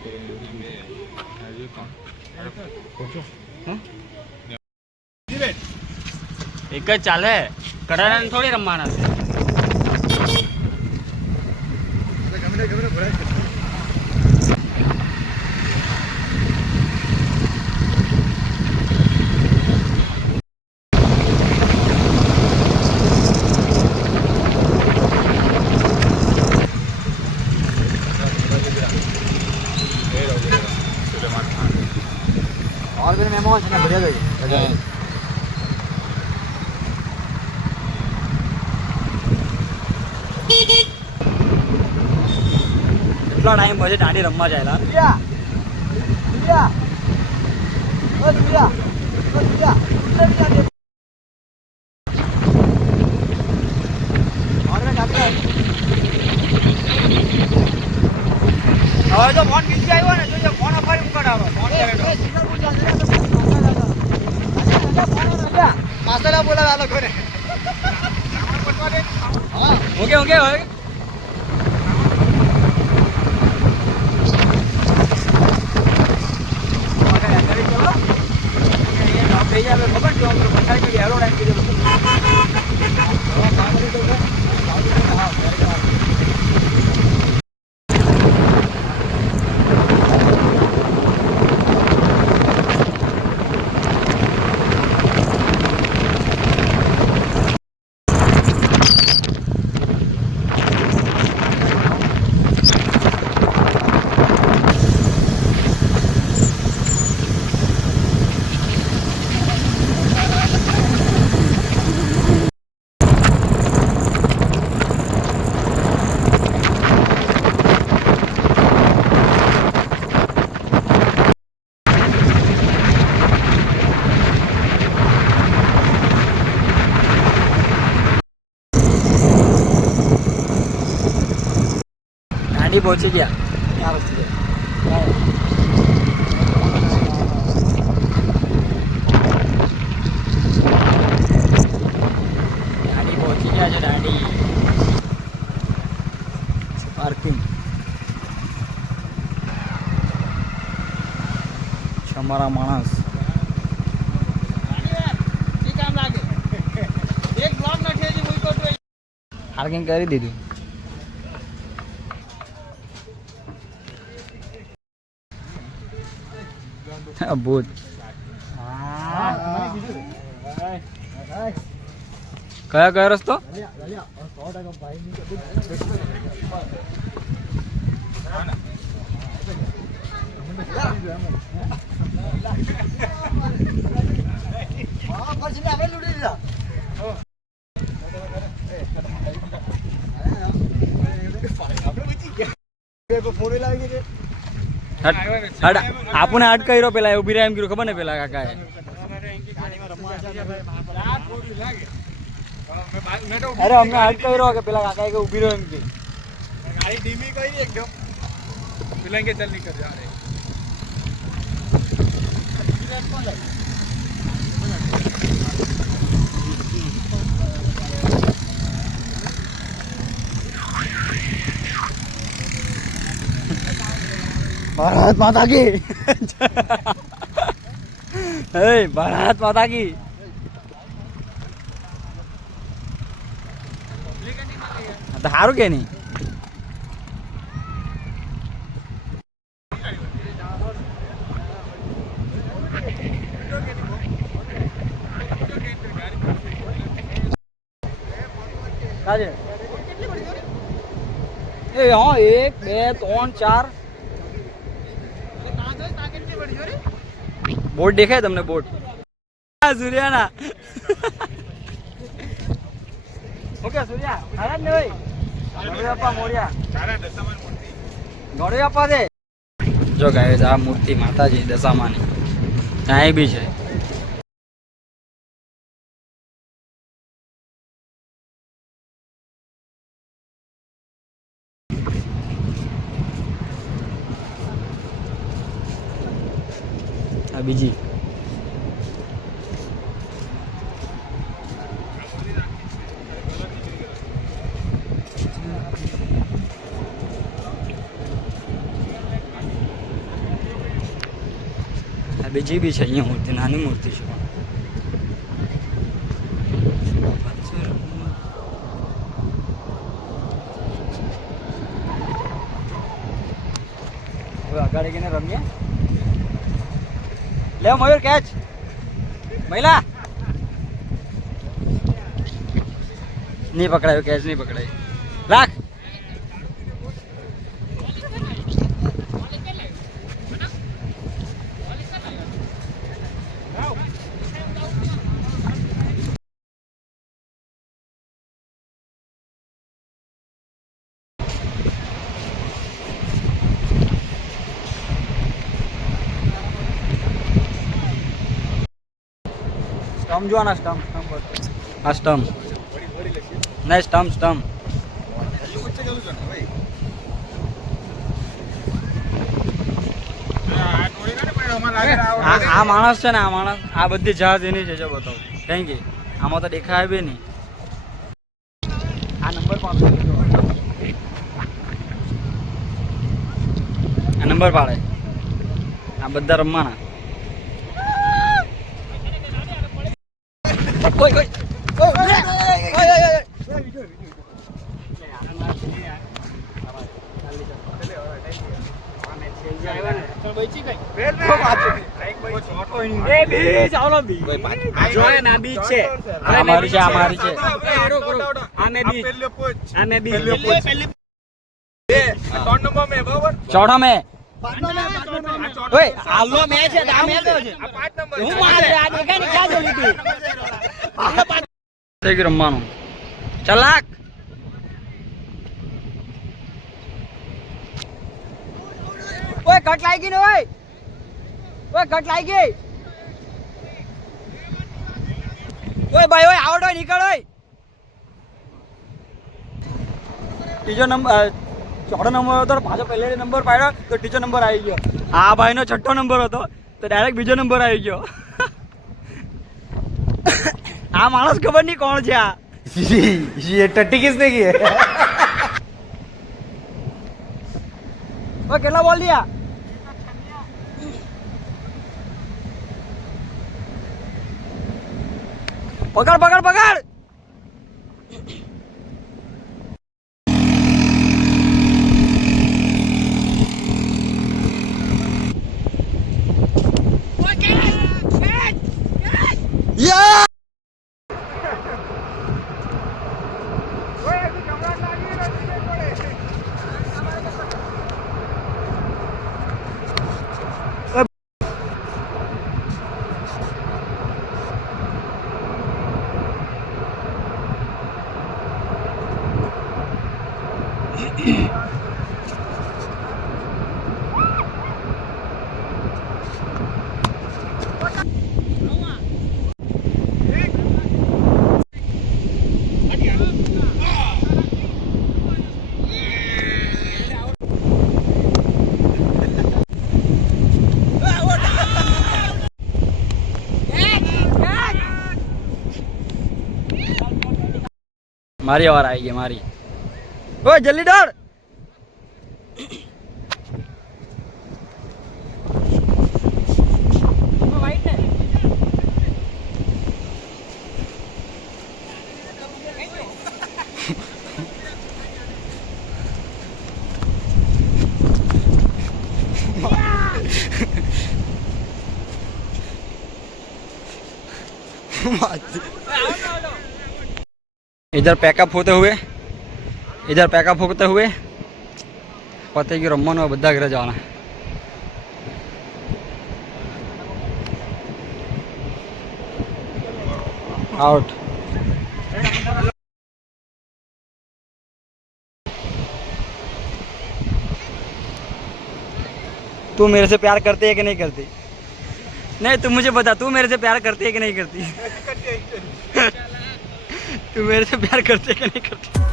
એક જ ચાલે કડાને થોડી રમવાના और मेरे मेहमान है बढ़िया गई કેટલો ટાઈમ પછી દાંડી રમવા જાયેલા હવે તો ફોન બીજી આવ્યો ને જોજો ફોન અફારી ઉકાળાવો ફોન કરે તો માસલા બોલાવે આ લોકોને હા ઓકે ઓકે હવે ગાડી પહોંચી ગયા ગાડી પહોંચી ગયા છે ગાડી પાર્કિંગ અમારા માણસ પાર્કિંગ કરી દીધું ભૂત કયા કયા રસ્તો આપણને અટ કર્યો પેલા ઉભી રહ્યા એમ કર્યું ખબર ને પેલા કાકા અરે અમને અટ કર્યો કે પેલા કાકા કે ઉભી રહ્યો એમ કે ગાડી ધીમી કરી એકદમ પેલા કે ચાલ નીકળ જા રે भारत माता की हे भारत माता की हारू के नहीं हाँ 1 2 3 4 बोर्ड देखाय તમને બોર્ડ સૂર્યાના ઓકે સૂર્યા આરામ ને ભાઈ ગણેશપ્પા મોર્યા સારા દશામાન મૂર્તિ ગણેશપ્પા છે જો ગાઈસ આ મૂર્તિ માતાજી દશામાની કાંઈ બી છે આ બીજી બીજી બી છે અહીંયા મૂર્તિ, નાની મૂર્તિ છે પણ. હવે અગાડી ગઈને રમીએ. લે મયુર કેચ. મહિલા નહીં પકડાયું, કેચ નહીં પકડાયું. રાખ. સ્ટમ્પ જોવાના, સ્ટમ્પ આ સ્ટમ્પ નહીં, સ્ટમ્પ આ માણસ છે ને, આ માણસ આ બધી જહાજ એની છે. જો બતાવો થેન્ક યુ. આમાં તો દેખાય બી નહીં. આ નંબર પાડે, આ નંબર પાડે. આ બધા રમવાના. કોઈ કોઈ चौथा में आलो मैच है, आ मैच है હું મારે આ દેખાય ને ક્યાં જોલી તું થઈ ગયું રમવાનું. ચલાક ઓય કટ લાગી ને, ઓય કટ લાગી. ઓય ભાઈ ઓય આવડો નીકળ. ઓય ત્રીજો નંબર, ચોથો નંબર હતો પાછો પહેલે નંબર પાડ્યો તો ત્રીજો નંબર આવી ગયો. આ ભાઈનો છઠ્ઠો નંબર હતો તો ડાયરેક્ટ બીજો નંબર આવી ગયો. આ માણસ ખબર નહીં કોણ છે. આ ये टट्टी किसने की है? ઓય કેટલા બોલ દિયા? પકડ પકડ પકડ. મારી વાર આવી ગઈ મારી. ઓય જલ્દી દોડ. इधर पैकअप होते हुए पता है कि रमन बदा घरे जाना. आउट. तू मेरे से प्यार करती है कि नहीं करती? नहीं तू मुझे बता, तू मेरे से प्यार करती है कि नहीं करती? तू मेरे से प्यार करती है कि नहीं करती?